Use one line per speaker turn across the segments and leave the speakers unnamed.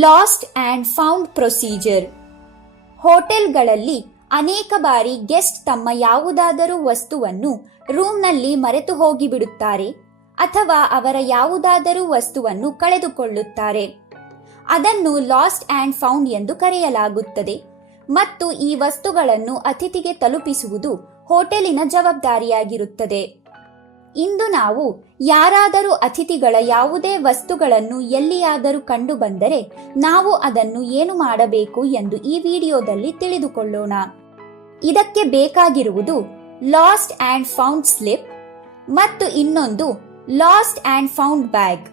Last and found procedure. ಹೋಟೆಲ್ಗಳಲ್ಲಿ ಅನೇಕ ಬಾರಿ ಗೆಸ್ಟ್ ತಮ್ಮ ಯಾವುದಾದರೂ ವಸ್ತುವನ್ನು ರೂಮ್ನಲ್ಲಿ ಮರೆತು ಹೋಗಿಬಿಡುತ್ತಾರೆ ಅಥವಾ ಅವರ ಯಾವುದಾದರೂ ವಸ್ತುವನ್ನು ಕಳೆದುಕೊಳ್ಳುತ್ತಾರೆ. ಅದನ್ನು ಲಾಸ್ಟ್ ಆ್ಯಂಡ್ ಫೌಂಡ್ ಎಂದು ಕರೆಯಲಾಗುತ್ತದೆ ಮತ್ತು ಈ ವಸ್ತುಗಳನ್ನು ಅತಿಥಿಗೆ ತಲುಪಿಸುವುದು ಹೋಟೆಲಿನ ಜವಾಬ್ದಾರಿಯಾಗಿರುತ್ತದೆ. ಇಂದು ನಾವು ಯಾರಾದರೂ ಅತಿಥಿಗಳ ಯಾವುದೇ ವಸ್ತುಗಳನ್ನು ಎಲ್ಲಿಯಾದರೂ ಕಂಡುಬಂದರೆ ನಾವು ಅದನ್ನು ಏನು ಮಾಡಬೇಕು ಎಂದು ಈ ವಿಡಿಯೋದಲ್ಲಿ ತಿಳಿದುಕೊಳ್ಳೋಣ. ಇದಕ್ಕೆ ಬೇಕಾಗಿರುವುದು ಲಾಸ್ಟ್ ಆ್ಯಂಡ್ ಫೌಂಡ್ ಸ್ಲಿಪ್ ಮತ್ತು ಇನ್ನೊಂದು ಲಾಸ್ಟ್ ಆ್ಯಂಡ್ ಫೌಂಡ್ ಬ್ಯಾಗ್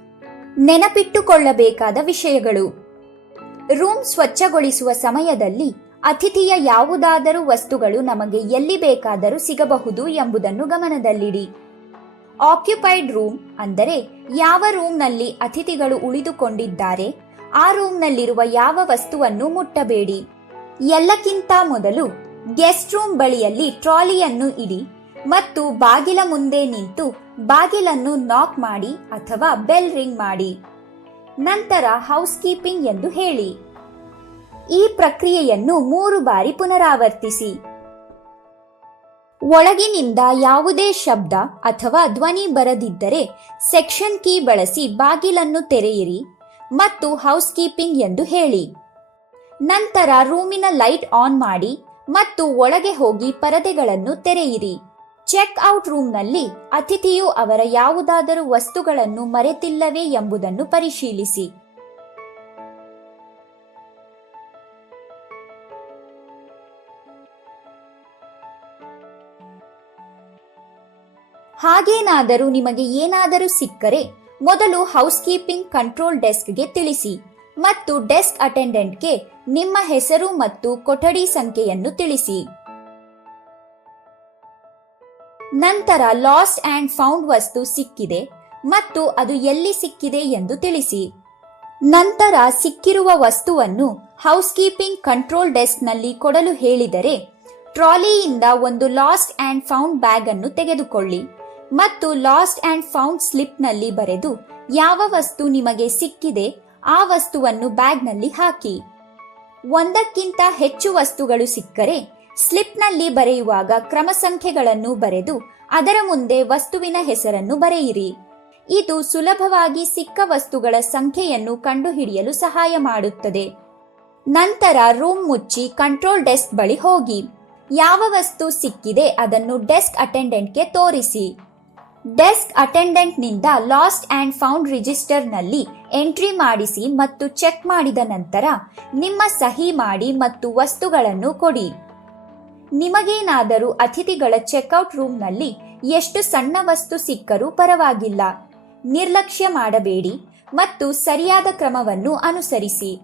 ನೆನಪಿಟ್ಟುಕೊಳ್ಳಬೇಕಾದ ವಿಷಯಗಳು. ರೂಮ್ ಸ್ವಚ್ಛಗೊಳಿಸುವ ಸಮಯದಲ್ಲಿ ಅತಿಥಿಯ ಯಾವುದಾದರೂ ವಸ್ತುಗಳು ನಮಗೆ ಎಲ್ಲಿ ಬೇಕಾದರೂ ಸಿಗಬಹುದು ಎಂಬುದನ್ನು ಗಮನದಲ್ಲಿಡಿ. ಆಕ್ಯುಪೈಡ್ ರೂಮ್ ಅಂದರೆ ಯಾವ ರೂಮ್ನಲ್ಲಿ ಅತಿಥಿಗಳು ಉಳಿದುಕೊಂಡಿದ್ದಾರೆ? ಆ ರೂಮ್ನಲ್ಲಿರುವ ಯಾವ ವಸ್ತುವನ್ನು ಮುಟ್ಟಬೇಡಿ? ಎಲ್ಲಕ್ಕಿಂತ ಮೊದಲು ಗೆಸ್ಟ್ ರೂಮ್ ಬಳಿಯಲ್ಲಿ ಟ್ರಾಲಿಯನ್ನು ಇಡಿ ಮತ್ತು ಬಾಗಿಲ ಮುಂದೆ ನಿಂತು ಬಾಗಿಲನ್ನು ನಾಕ್ ಮಾಡಿ ಅಥವಾ ಬೆಲ್ ರಿಂಗ್ ಮಾಡಿ. ನಂತರ ಹೌಸ್ ಕೀಪಿಂಗ್ ಎಂದು ಹೇಳಿ. ಈ ಪ್ರಕ್ರಿಯೆಯನ್ನು ಮೂರು ಬಾರಿ ಪುನರಾವರ್ತಿಸಿ. ಒಳಗಿನಿಂದ ಯಾವುದೇ ಶಬ್ದ ಅಥವಾ ಧ್ವನಿ ಬರದಿದ್ದರೆ ಸೆಕ್ಷನ್ ಕೀ ಬಳಸಿ ಬಾಗಿಲನ್ನು ತೆರೆಯಿರಿ ಮತ್ತು ಹೌಸ್ ಕೀಪಿಂಗ್ ಎಂದು ಹೇಳಿ. ನಂತರ ರೂಮಿನ ಲೈಟ್ ಆನ್ ಮಾಡಿ ಮತ್ತು ಒಳಗೆ ಹೋಗಿ ಪರದೆಗಳನ್ನು ತೆರೆಯಿರಿ. ಚೆಕ್ ಔಟ್ ರೂಮ್ನಲ್ಲಿ ಅತಿಥಿಯು ಅವರ ಯಾವುದಾದರೂ ವಸ್ತುಗಳನ್ನು ಮರೆತಿಲ್ಲವೇ ಎಂಬುದನ್ನು ಪರಿಶೀಲಿಸಿ. ಹಾಗೇನಾದರೂ ನಿಮಗೆ ಏನಾದರೂ ಸಿಕ್ಕರೆ ಮೊದಲು ಹೌಸ್ ಕೀಪಿಂಗ್ ಕಂಟ್ರೋಲ್ ಡೆಸ್ಕ್ಗೆ ತಿಳಿಸಿ ಮತ್ತು ಡೆಸ್ಕ್ ಅಟೆಂಡೆಂಟ್ಗೆ ನಿಮ್ಮ ಹೆಸರು ಮತ್ತು ಕೊಠಡಿ ಸಂಖ್ಯೆಯನ್ನು ತಿಳಿಸಿ. ನಂತರ ಲಾಸ್ಟ್ ಆ್ಯಂಡ್ ಫೌಂಡ್ ವಸ್ತು ಸಿಕ್ಕಿದೆ ಮತ್ತು ಅದು ಎಲ್ಲಿ ಸಿಕ್ಕಿದೆ ಎಂದು ತಿಳಿಸಿ. ನಂತರ ಸಿಕ್ಕಿರುವ ವಸ್ತುವನ್ನು ಹೌಸ್ ಕೀಪಿಂಗ್ ಕಂಟ್ರೋಲ್ ಡೆಸ್ಕ್ನಲ್ಲಿ ಕೊಡಲು ಹೇಳಿದರೆ ಟ್ರಾಲಿಯಿಂದ ಒಂದು ಲಾಸ್ಟ್ ಆ್ಯಂಡ್ ಫೌಂಡ್ ಬ್ಯಾಗ್ ಅನ್ನು ತೆಗೆದುಕೊಳ್ಳಿ. ಮತ್ತು ಲಾಸ್ಟ್ ಅಂಡ್ ಫೌಂಡ್ ಸ್ಲಿಪ್ನಲ್ಲಿ ಬರೆದು, ಯಾವ ವಸ್ತು ನಿಮಗೆ ಸಿಕ್ಕಿದೆ, ಆ ವಸ್ತುವನ್ನು ಬ್ಯಾಗ್ನಲ್ಲಿ ಹಾಕಿ. ಒಂದಕ್ಕಿಂತ ಹೆಚ್ಚು ವಸ್ತುಗಳು ಸಿಕ್ಕರೆ, ಸ್ಲಿಪ್ನಲ್ಲಿ ಬರೆಯುವಾಗ ಕ್ರಮ ಸಂಖ್ಯೆಗಳನ್ನು ಬರೆದು, ಅದರ ಮುಂದೆ ವಸ್ತುವಿನ ಹೆಸರನ್ನು ಬರೆಯಿರಿ. ಇದು ಸುಲಭವಾಗಿ ಸಿಕ್ಕ ವಸ್ತುಗಳ ಸಂಖ್ಯೆಯನ್ನು ಕಂಡುಹಿಡಿಯಲು ಸಹಾಯ ಮಾಡುತ್ತದೆ. ನಂತರ ರೂಮ್ ಮುಚ್ಚಿ ಕಂಟ್ರೋಲ್ ಡೆಸ್ಕ್ ಬಳಿ ಹೋಗಿ. ಯಾವ ವಸ್ತು ಸಿಕ್ಕಿದೆ ಅದನ್ನು ಡೆಸ್ಕ್ ಅಟೆಂಡೆಂಟ್ಗೆ ತೋರಿಸಿ. ಡೆಸ್ಕ್ ಅಟೆಂಡೆಂಟ್ನಿಂದ ಲಾಸ್ಟ್ ಆ್ಯಂಡ್ ಫೌಂಡ್ ರಿಜಿಸ್ಟರ್ನಲ್ಲಿ ಎಂಟ್ರಿ ಮಾಡಿಸಿ ಮತ್ತು ಚೆಕ್ ಮಾಡಿದ ನಂತರ ನಿಮ್ಮ ಸಹಿ ಮಾಡಿ ಮತ್ತು ವಸ್ತುಗಳನ್ನು ಕೊಡಿ. ನಿಮಗೇನಾದರೂ ಅತಿಥಿಗಳ ಚೆಕ್ಔಟ್ ರೂಮ್ನಲ್ಲಿ ಎಷ್ಟು ಸಣ್ಣ ವಸ್ತು ಸಿಕ್ಕರೂ ಪರವಾಗಿಲ್ಲ. ನಿರ್ಲಕ್ಷ್ಯ ಮಾಡಬೇಡಿ ಮತ್ತು ಸರಿಯಾದ ಕ್ರಮವನ್ನು ಅನುಸರಿಸಿ.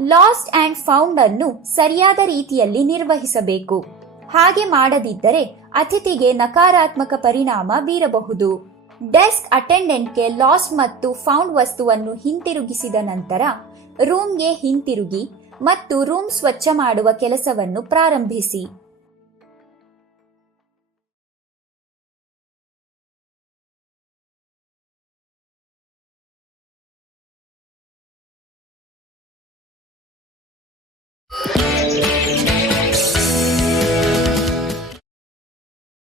ಲಾಸ್ಟ್ ಆ್ಯಂಡ್ ಫೌಂಡ್ ಅನ್ನು ಸರಿಯಾದ ರೀತಿಯಲ್ಲಿ ನಿರ್ವಹಿಸಬೇಕು. ಹಾಗೆ ಮಾಡದಿದ್ದರೆ ಅತಿಥಿಗೆ ನಕಾರಾತ್ಮಕ ಪರಿಣಾಮ ಬೀರಬಹುದು. ಡೆಸ್ಕ್ ಅಟೆಂಡೆಂಟ್ಗೆ ಲಾಸ್ಟ್ ಮತ್ತು ಫೌಂಡ್ ವಸ್ತುವನ್ನು ಹಿಂತಿರುಗಿಸಿದ ನಂತರ ರೂಮ್ಗೆ ಹಿಂತಿರುಗಿ ಮತ್ತು ರೂಮ್ ಸ್ವಚ್ಛ ಮಾಡುವ ಕೆಲಸವನ್ನು ಪ್ರಾರಂಭಿಸಿ.